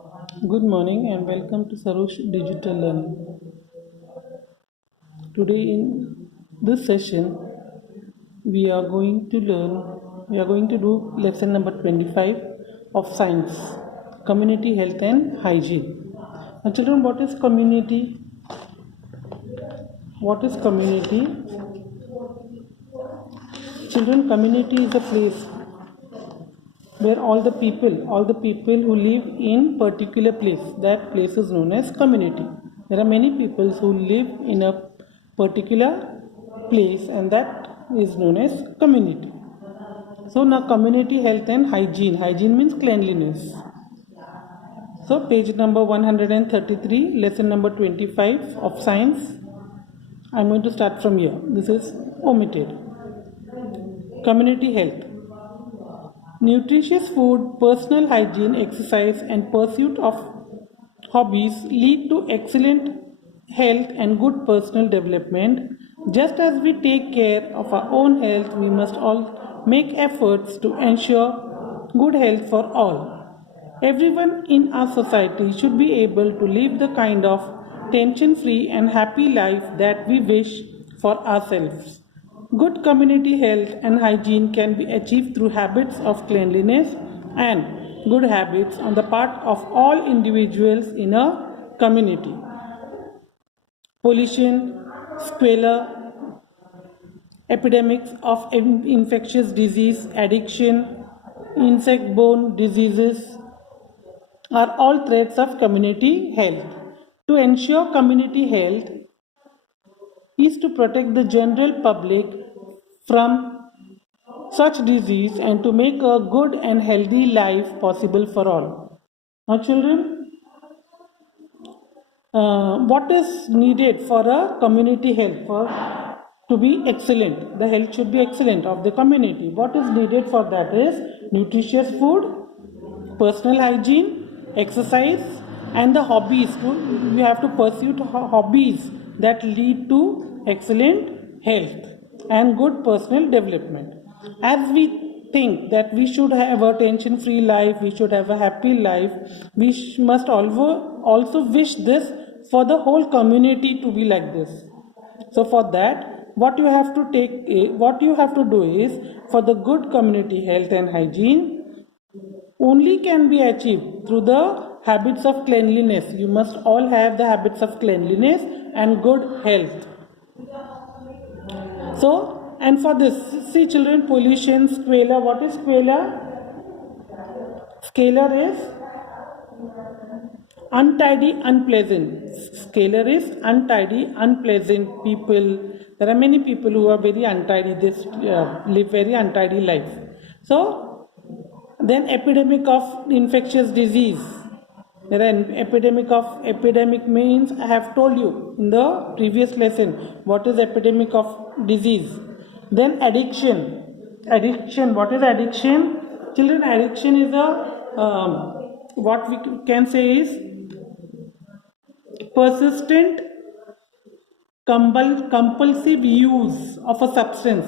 Good morning and welcome to Sarosh Digital Learning. Today in this session we are going to do lesson number 25 of science, community health and hygiene. Now children, what is community? What is community? Children, community is a place where all the people who live in particular place, that place is known as community. There are many people who live in a particular place and that is known as community. So now community health and hygiene means cleanliness. So page number 133, lesson number 25 of science. I'm going to start from here. This is omitted. Community health. Nutritious food, personal hygiene, exercise, and pursuit of hobbies lead to excellent health and good personal development. Just as we take care of our own health, we must all make efforts to ensure good health for all. Everyone in our society should be able to live the kind of tension-free and happy life that we wish for ourselves. Good community health and hygiene can be achieved through habits of cleanliness and good habits on the part of all individuals in a community. Pollution, squalor, epidemics of infectious disease, addiction, insect-borne diseases are all threats of community health. To ensure community health is to protect the general public from such disease and to make a good and healthy life possible for all. Now children, what is needed for a community health? To be excellent, the health should be excellent of the community. What is needed for that is nutritious food, personal hygiene, exercise, and the hobbies. You have to pursue hobbies that lead to excellent health and good personal development. As we think that we should have a tension-free life, we should have a happy life, we must also wish this for the whole community to be like this. So for that, what you have to do is, for the good community health and hygiene only can be achieved through the habits of cleanliness. You must all have the habits of cleanliness and good health. So, and for this, see children, pollution, squalor. What is squalor? Squalor is untidy, unpleasant. Squalor is untidy, unpleasant people. There are many people who are very untidy. They live very untidy life. So, then epidemic of infectious disease. There are epidemic means, I have told you in the previous lesson what is epidemic of disease. Then addiction. What is addiction? Children, addiction is what we can say is persistent compulsive use of a substance.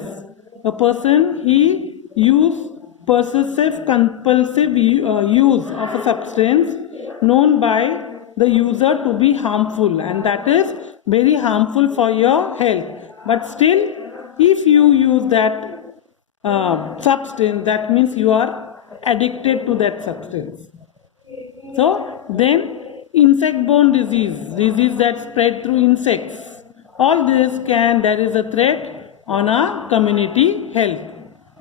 A person, he use persistent compulsive use of a substance known by the user to be harmful, and that is very harmful for your health. But still, if you use that substance, that means you are addicted to that substance. So then insect-borne disease that spread through insects. All this there is a threat on our community health.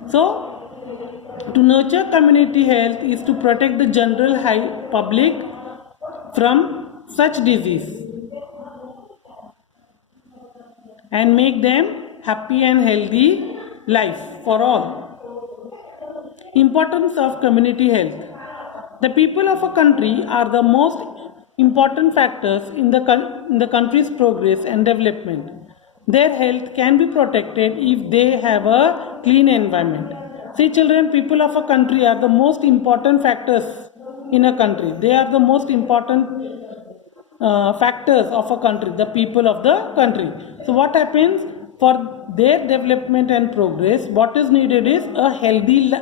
So to nurture community health is to protect the general public from such disease and make them happy and healthy life for all. Importance of community health. The people of a country are the most important factors in the country's progress and development. Their health can be protected if they have a clean environment. See children, people of a country are the most important factors in a country. They are the most important factors of a country, the people of the country. So what happens for their development and progress? What is needed is a healthy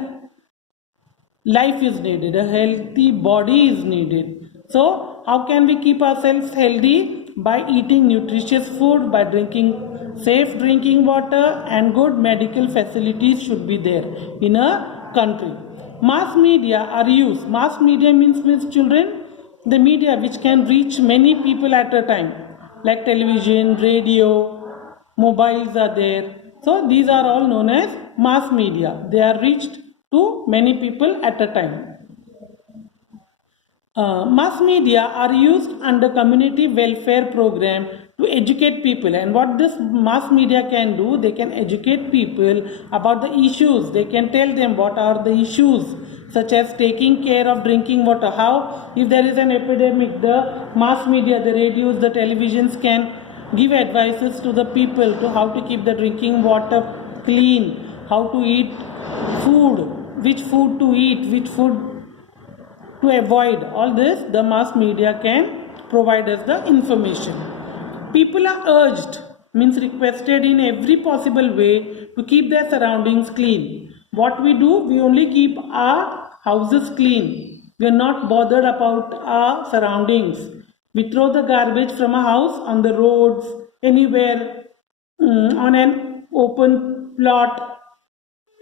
life is needed, a healthy body is needed. So how can we keep ourselves healthy? By eating nutritious food, by drinking safe drinking water, and good medical facilities should be there in a country. Mass media are used. Mass media means children, the media which can reach many people at a time, like television, radio, mobiles are there. So these are all known as mass media. They are reached to many people at a time. Mass media are used under community welfare program to educate people, and what this mass media can do, they can educate people about the issues. They can tell them what are the issues, such as taking care of drinking water. How, if there is an epidemic, the mass media, the radios, the televisions can give advices to the people to how to keep the drinking water clean, how to eat food, which food to eat, which food to avoid. All this the mass media can provide us the information. People are urged, means requested in every possible way to keep their surroundings clean. What we do, we only keep our houses clean. We are not bothered about our surroundings. We throw the garbage from a house on the roads, anywhere, on an open plot,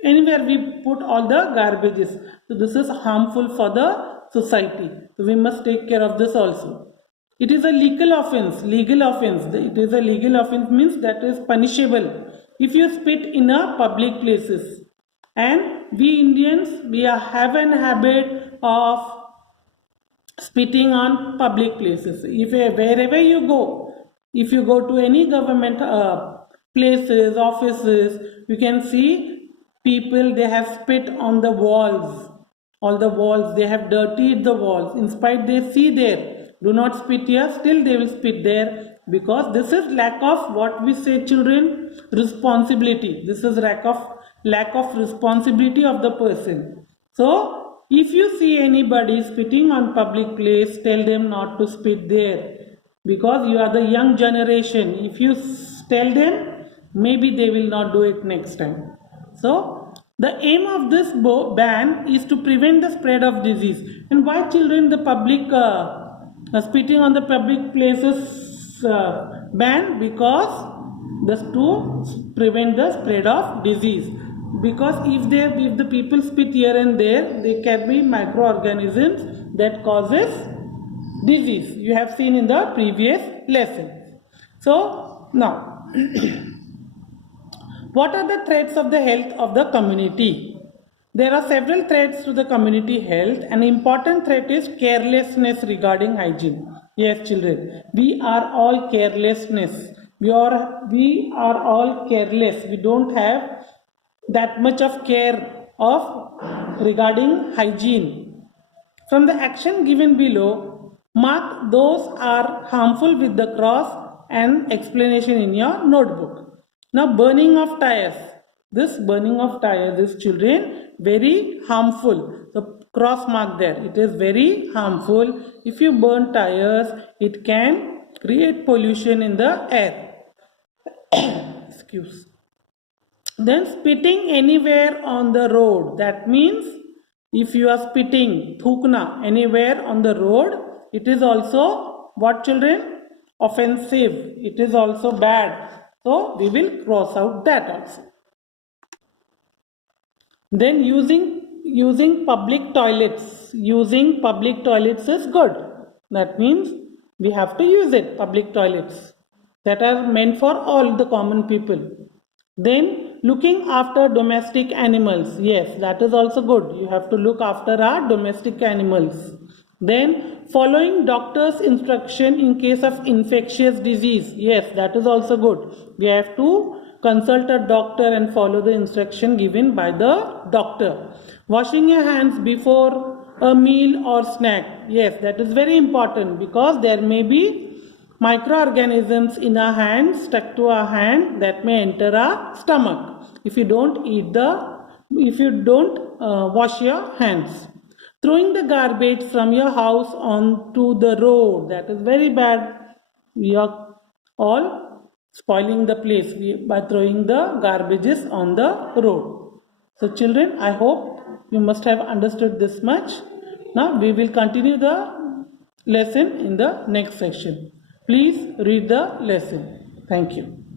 anywhere we put all the garbages. So this is harmful for the society. So we must take care of this also. It is a legal offense. Legal offense. It is a legal offense means that is punishable if you spit in a public places. And we Indians, we have an habit of spitting on public places. If wherever you go, if you go to any government places, offices, you can see people, they have spit on the walls. All the walls, they have dirtied the walls. In spite they see there, do not spit here, still they will spit there, because this is lack of, what we say children, responsibility. This is lack of responsibility of the person. So if you see anybody spitting on public place, tell them not to spit there, because you are the young generation. If you tell them, maybe they will not do it next time. So the aim of this ban is to prevent the spread of disease. And why children, the public spitting on the public places ban? Because this to prevent the spread of disease. Because if the people spit here and there can be microorganisms that causes disease. You have seen in the previous lesson. So now what are the threats of the health of the community? There are several threats to the community health. An important threat is carelessness regarding hygiene. Yes, children, we are all carelessness. We are all careless. We don't have that much of care of regarding hygiene. From the action given below, mark those are harmful with the cross and explanation in your notebook. Now, burning of tires. This burning of tires is, children, very harmful. So cross mark there. It is very harmful. If you burn tires, it can create pollution in the air. Excuse. Then spitting anywhere on the road. That means if you are spitting, thukna, anywhere on the road, it is also what, children? Offensive. It is also bad. So we will cross out that also. Then using public toilets. Using public toilets is good. That means we have to use it, public toilets that are meant for all the common people. Then looking after domestic animals. Yes, that is also good. You have to look after our domestic animals. Then following doctor's instruction in case of infectious disease. Yes, that is also good. We have to consult a doctor and follow the instruction given by the doctor. Washing your hands before a meal or snack. Yes, that is very important, because there may be microorganisms in our hand, stuck to our hand, that may enter our stomach if you don't wash your hands. Throwing the garbage from your house onto the road, that is very bad. We are all spoiling the place by throwing the garbages on the road. So children, I hope you must have understood this much. Now we will continue the lesson in the next section. Please read the lesson. Thank you.